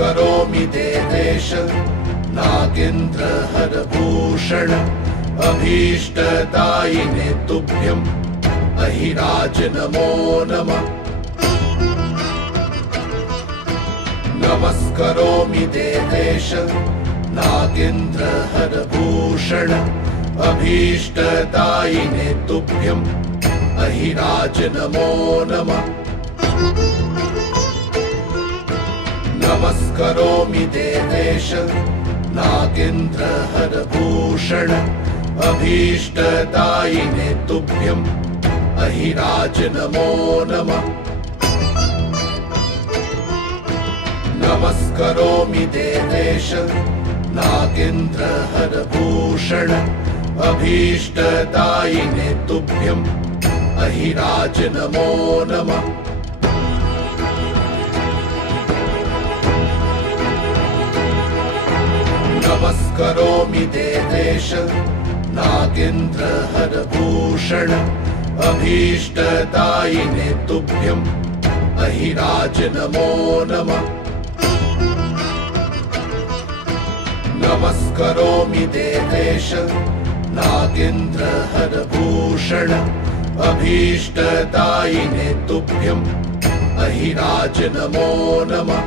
नमस्करोमि देवेश नागेन्द्रहरभूषण अभीष्टदायिने तुभ्यम् अहिराज नमो नमः। नमस्करोमि देवेश नागेन्द्रहरभूषण अभीष्टदायिने तुभ्यम् अहिराज नमो नमः। नमस्करोमि देवेश नागेन्द्रहरभूषण अभीष्टदायिने तुभ्यम् अहिराज नमो नमः। नमस्करोमि देवेश नागेन्द्रहरभूषण अभीष्टदायिने तुभ्यम् अहिराज नमो नमः। नमस्करोमि देवेश नागेन्द्रहरभूषण अभीष्टदायिने तुभ्यम् अहिराज नमो नमः। नमस्करोमि देवेश नागेन्द्रहरभूषण अभीष्टदायिने तुभ्यम् अहिराज नमो नमः।